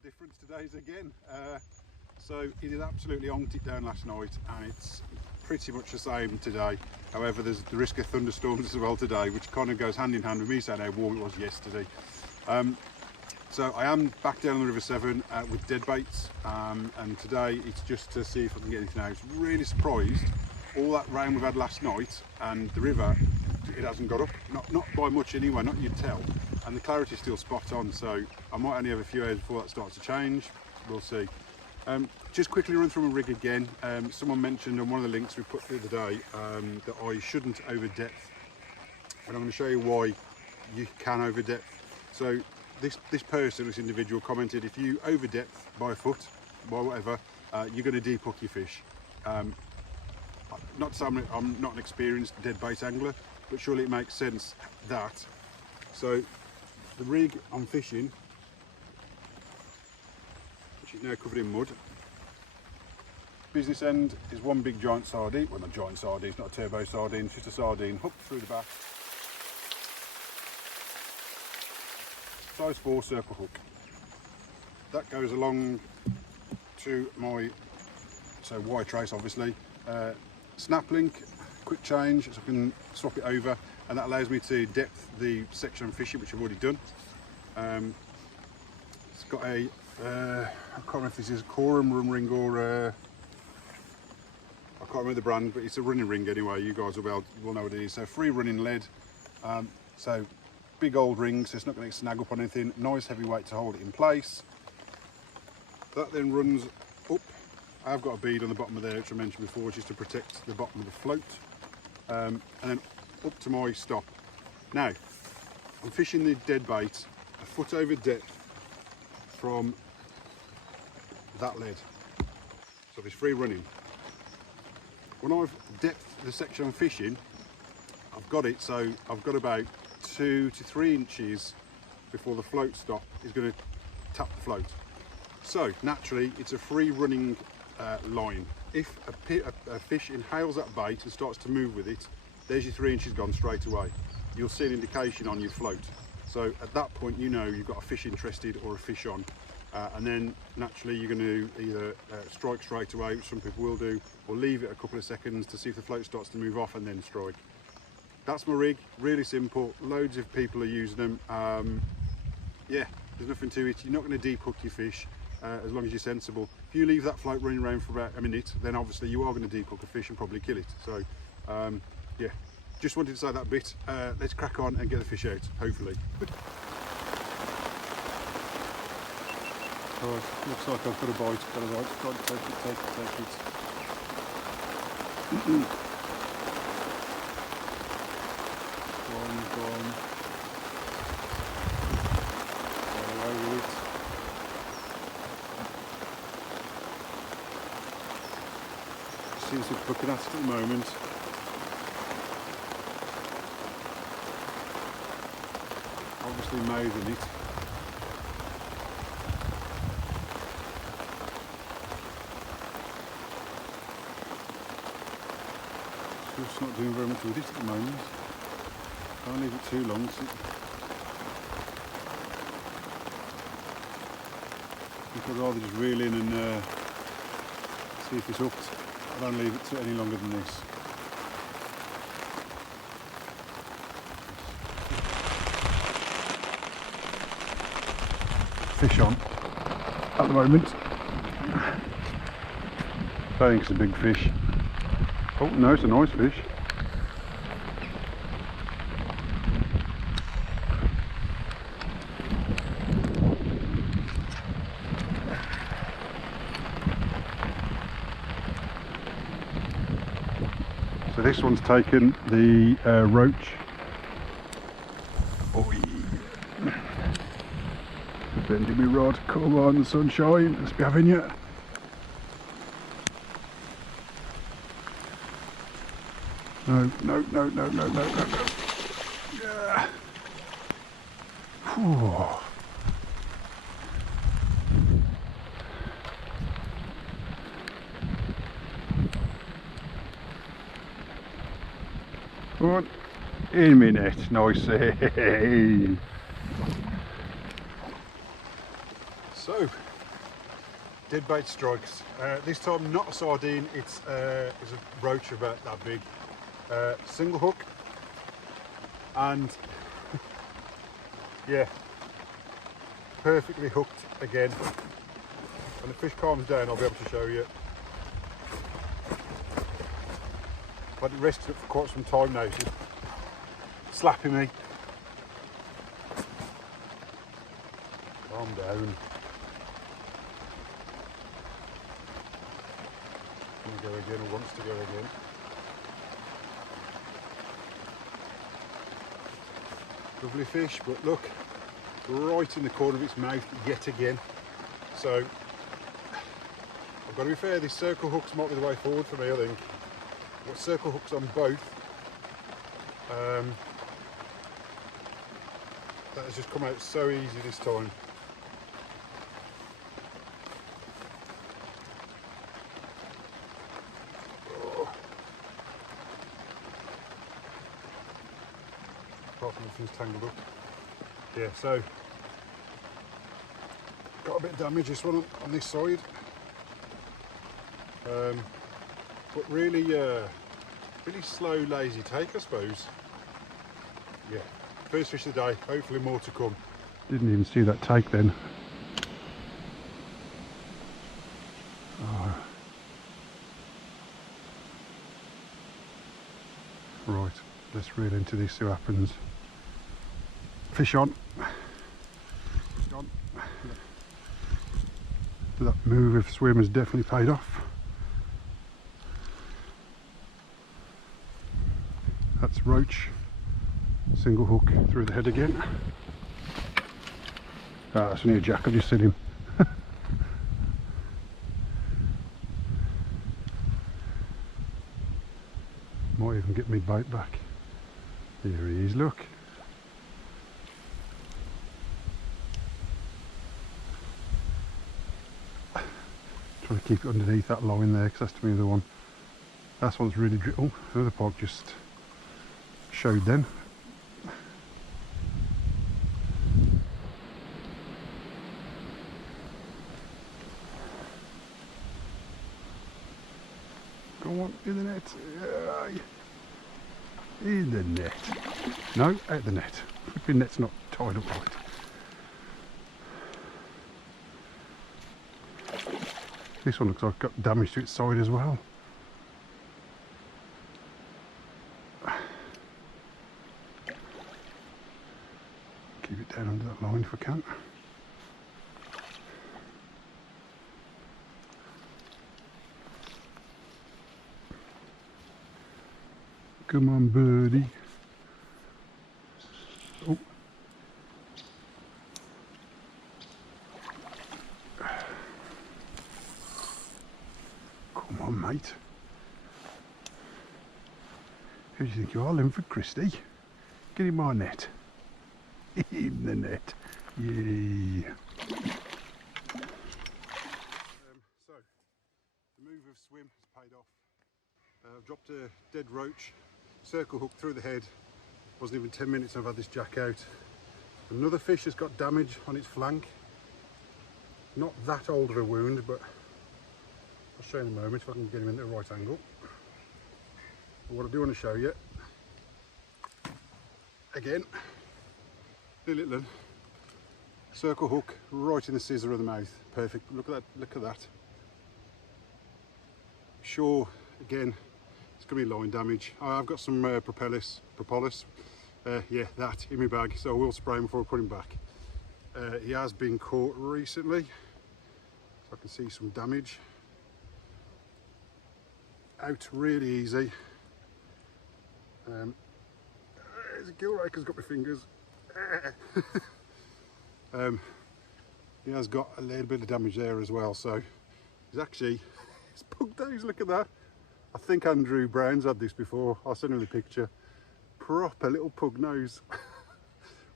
of difference today's again. So it is absolutely honked it down last night, and it's pretty much the same today. However, there's the risk of thunderstorms as well today, which kind of goes hand in hand with me saying how warm it was yesterday. So I am back down on the River Severn with dead baits, and today it's just to see if I can get anything out. Really surprised, all that rain we've had last night, and the river, it hasn't got up, not by much anyway, not you'd tell, and the clarity's still spot on, so I might only have a few hours before that starts to change. We'll see. Just quickly run through my rig again. Someone mentioned on one of the links we put the other day that I shouldn't over depth, and I'm going to show you why you can over depth. So this person, this individual, commented if you over depth by a foot, by whatever, you're going to deep hook your fish. Not saying I'm not an experienced dead bait angler, but surely it makes sense that. So the rig I'm fishing, which is now covered in mud, business end is one big giant sardine. Well, not giant sardine, it's not a turbo sardine, it's just a sardine hooked through the back. Size 4 circle hook. That goes along to my wire trace, obviously. Snap link, quick change, so I can swap it over, and that allows me to depth the section I'm fishing, which I've already done. It's got a I can't remember if this is a Corum run ring or I can't remember the brand, but it's a running ring anyway. You guys will know what it is. So free running lead. So big old ring, so it's not going to snag up on anything. Nice heavy weight to hold it in place. That then runs up. I've got a bead on the bottom of there, which I mentioned before, just to protect the bottom of the float, and then up to my stop. Now I'm fishing the dead bait a foot over depth from that lead, so it's free running. When I've depthed the section I'm fishing, I've got it so I've got about 2 to 3 inches before the float stop is going to tap the float. So naturally it's a free running line. If a fish inhales that bait and starts to move with it, there's your 3 inches gone straight away. You'll see an indication on your float. So at that point you know you've got a fish interested or a fish on, and then naturally you're going to either strike straight away, which some people will do, or leave it a couple of seconds to see if the float starts to move off and then strike. That's my rig, really simple. Loads of people are using them. Yeah, there's nothing to it. You're not going to deep hook your fish as long as you're sensible. If you leave that float running around for about a minute, then obviously you are going to deep hook a fish and probably kill it. So yeah, just wanted to say that bit. Let's crack on and get the fish out, hopefully. Right, looks like I've got a bite. Got to take it. Go on. Go away with it. Seems to be looking at it at the moment. Obviously mouthing it. Just not doing very much with it at the moment. Can't leave it too long. I think I'd rather just reel in and see if it's hooked. I don't leave it any longer than this. Fish on at the moment. I think it's a big fish. Oh no, it's a nice fish. So this one's taken the roach. Oh yeah. Bending me rod, come on the sunshine, let's be having you. No. Yeah. Whew. Come on, in a minute, nice. So So, dead bait strikes. This time not a sardine, it's a roach about that big. Single hook, and yeah, perfectly hooked again. When the fish calms down, I'll be able to show you. But it rested up for quite some time now. She's slapping me. Calm down. Gonna go again, or wants to go again. Lovely fish, but look, right in the corner of its mouth yet again. So I've got to be fair, these circle hooks might be the way forward for me, I think. I've got circle hooks on both. That has just come out so easy this time. Oh. Apart from everything's tangled up. Yeah, so got a bit of damage this one on this side. But really, really slow, lazy take, I suppose. Yeah, first fish of the day, hopefully more to come. Didn't even see that take then. Oh. Right, let's reel into this, see what happens. Fish on. Fish on. That move of swim has definitely paid off. That's roach, single hook through the head again. Ah, that's only a jack, I've just seen him. Might even get me bite back. Here he is, look. Trying to keep it underneath that line there, because that's to me the one. That one's really oh, another pike just showed then. Go on, in the net. In the net. No, out the net. Flipping net's not tied up right. This one looks like it's got damage to its side as well. Keep it down under that line if I can. Come on, birdie. Oh. Come on, mate. Who do you think you are, Linford Christie? Get in my net. In the net. Yay. So, the move of swim has paid off. I've dropped a dead roach, circle hook through the head. Wasn't even 10 minutes I've had this jack out. Another fish has got damage on its flank. Not that old of a wound, but I'll show you in a moment if I can get him in the right angle. But what I do want to show you, again, little one, circle hook right in the scissor of the mouth. Perfect. Look at that. Look at that. Sure, again, it's going to be line damage. I've got some propolis. Yeah, that in my bag, so I will spray him before I put him back. He has been caught recently, so I can see some damage. Out really easy. There's a gill rake has got my fingers. He has got a little bit of damage there as well, so he's actually, it's pug nose, look at that. I think Andrew Brown's had this before. I'll send him the picture. Proper little pug nose.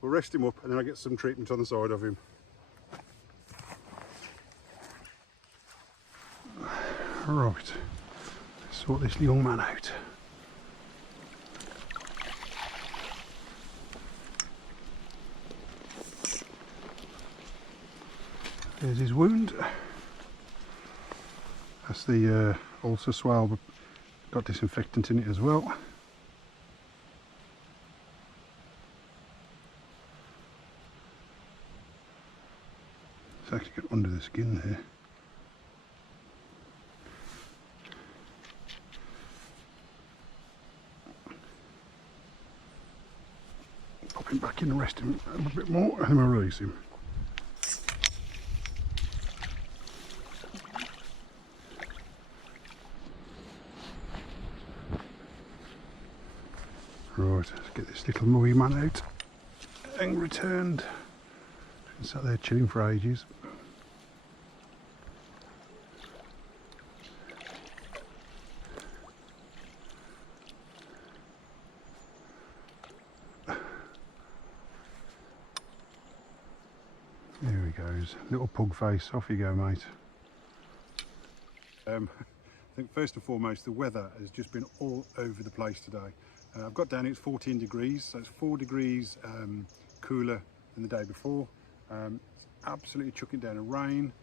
We'll rest him up and then I'll get some treatment on the side of him. Right, let's sort this young man out. There's his wound. That's the ulcer swell, but got disinfectant in it as well. It's actually got under the skin there. Pop him back in and rest him a bit more, and then we'll release him. Right, let's get this little muggy man out and returned. Been sat there chilling for ages. There he goes, little pug face, off you go mate. I think first and foremost the weather has just been all over the place today. I've got down here, it's 14 degrees, so it's 4 degrees cooler than the day before. It's absolutely chucking down in rain,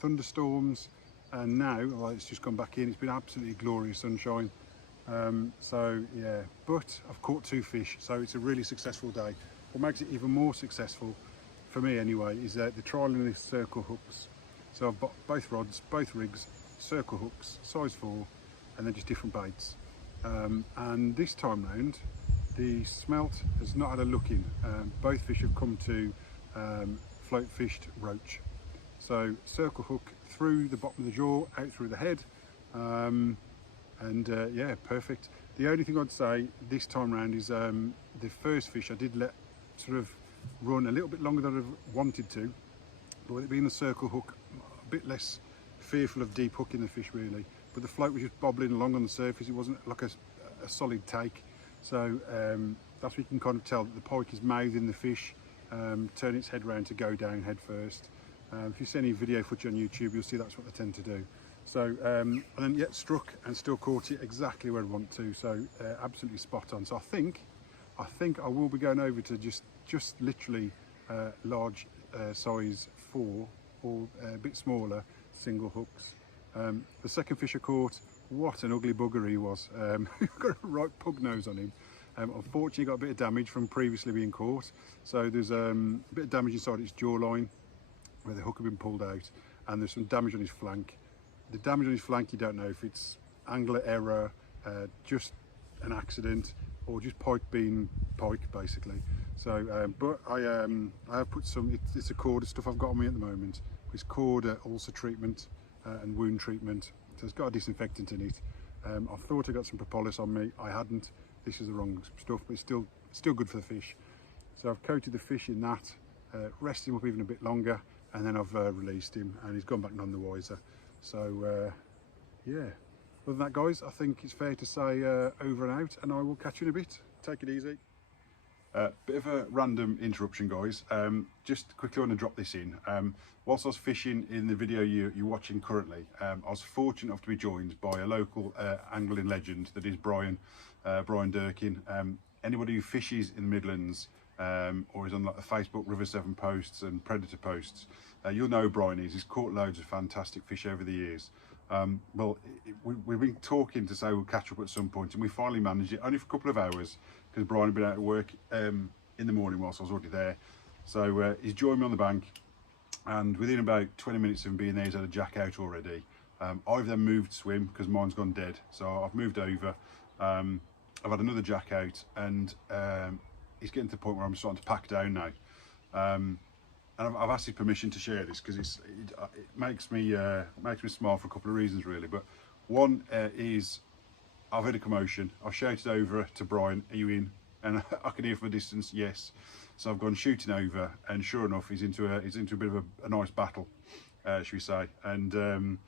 thunderstorms, and now, well, it's just gone back in, it's been absolutely glorious sunshine. So yeah, but I've caught 2 fish, so it's a really successful day. What makes it even more successful, for me anyway, is the trialing of these circle hooks. So I've got both rods, both rigs, circle hooks, size 4, and then just different baits. And this time round, the smelt has not had a look in. Both fish have come to float fished roach. So circle hook through the bottom of the jaw, out through the head, yeah, perfect. The only thing I'd say this time round is the first fish I did let sort of run a little bit longer than I wanted to, but with it being a circle hook, a bit less fearful of deep hooking the fish really. But the float was just bobbling along on the surface. It wasn't like a solid take. So that's what you can kind of tell that the pike is mouthing the fish, turn its head round to go down head first. If you see any video footage on YouTube, you'll see that's what they tend to do. So, and then yet struck and still caught it exactly where I want to. So absolutely spot on. So I think I will be going over to just literally large size 4 or a bit smaller single hooks. The second fish I caught, what an ugly bugger he was. Got a right pug nose on him. Unfortunately got a bit of damage from previously being caught. So there's a bit of damage inside its jawline where the hook had been pulled out, and there's some damage on his flank. The damage on his flank, you don't know if it's angler error, just an accident, or just pike being pike basically. So but I have put some, it's a cord of stuff I've got on me at the moment. It's cord ulcer treatment and wound treatment, so it's got a disinfectant in it. I thought I got some propolis on me, I hadn't. This is the wrong stuff, but it's still good for the fish. So I've coated the fish in that, rested him up even a bit longer, and then I've released him, and he's gone back none the wiser. So yeah, other than that guys, I think it's fair to say over and out, and I will catch you in a bit. Take it easy. Bit of a random interruption guys, just quickly want to drop this in. Whilst I was fishing in the video you're watching currently, I was fortunate enough to be joined by a local angling legend that is Brian Durkin. Anybody who fishes in the Midlands or is on like the Facebook River 7 posts and Predator posts, you'll know Brian is. He's caught loads of fantastic fish over the years. Well, we've been talking to say we'll catch up at some point, and we finally managed it, only for a couple of hours, because Brian had been out of work in the morning whilst I was already there. So he's joined me on the bank, and within about 20 minutes of him being there, he's had a jack out already. I've then moved swim because mine's gone dead, so I've moved over. I've had another jack out, and he's getting to the point where I'm starting to pack down now. And I've asked his permission to share this because it makes me smile for a couple of reasons really. But one is I've heard a commotion. I've shouted over to Brian, "Are you in?" And I can hear from a distance, yes. So I've gone shooting over, and sure enough, he's into a bit of a nice battle, should we say? And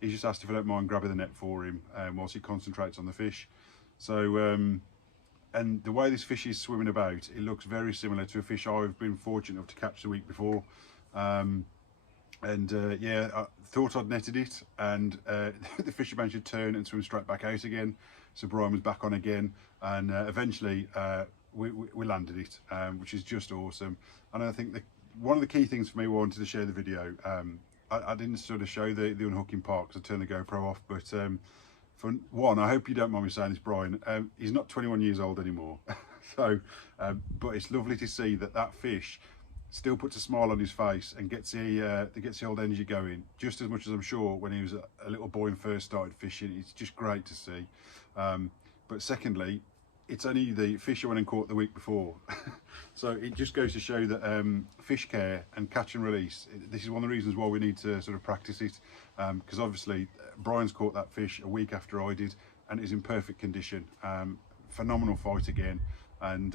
he's just asked if I don't mind grabbing the net for him whilst he concentrates on the fish. So. And the way this fish is swimming about, it looks very similar to a fish I've been fortunate enough to catch the week before. Yeah, I thought I'd netted it, and the fish managed to turn and swim straight back out again. So Brian was back on again, and eventually we landed it, which is just awesome. And I think one of the key things for me, I wanted to share the video. I didn't sort of show the unhooking part because I turned the GoPro off, but for one, I hope you don't mind me saying this, Brian, he's not 21 years old anymore. So, but it's lovely to see that fish still puts a smile on his face and gets the old energy going, just as much as I'm sure when he was a little boy and first started fishing. It's just great to see. But secondly, it's only the fish I went and caught the week before. So it just goes to show that fish care and catch and release, this is one of the reasons why we need to sort of practice it, because obviously Brian's caught that fish a week after I did and it is in perfect condition. Phenomenal fight again, and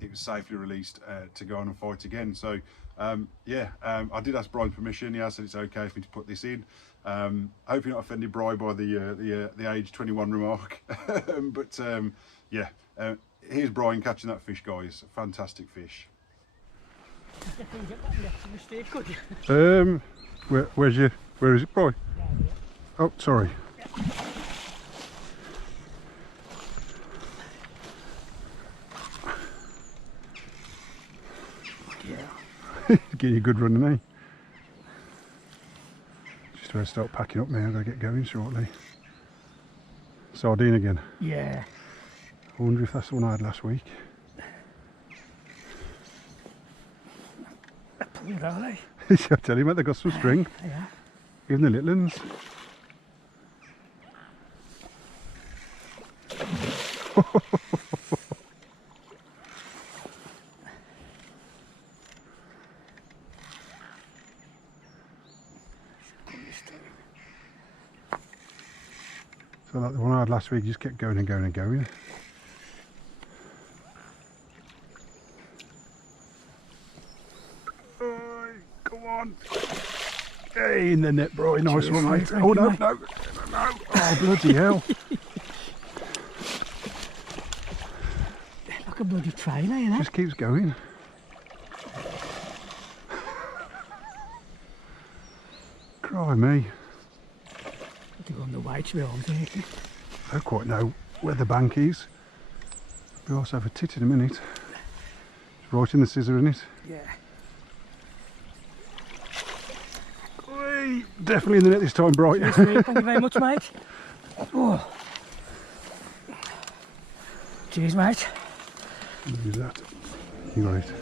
it was safely released to go on and fight again. So yeah, I did ask Brian permission. He asked that it's okay for me to put this in. I hope you're not offended, Brian, by the age 21 remark. But yeah, here's Brian catching that fish, guys. Fantastic fish. Where is it, Brian? Oh, sorry. Get you a good run, eh? Just about to start packing up now. I've got to get going shortly. Sardine again. Yeah. I wonder if that's the one I had last week. They're are they? I tell you, mate, they've got some string. Yeah. Even the little ones. So like the one I had last week just kept going and going and going. Oh, come on. Hey, in the net, bro. Nice one, mate. Oh, no, no, no. Oh, bloody hell. Like a bloody train, ain't it? Just keeps going. Cry me. They're on the way to be honest, ain't they? I don't quite know where the bank is. We also have a tit in a minute. It's right in the scissor, isn't it? Yeah. Whee! Definitely in the net this time, Bright. Yes, mate. Thank you very much, mate. Oh. Cheers, mate. Use that. You got it.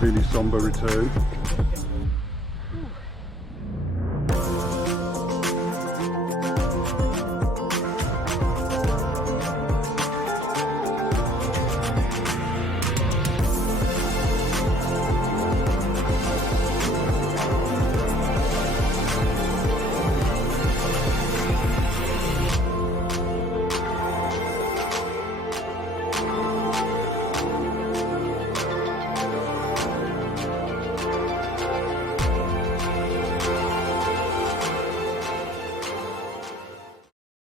Really somber return.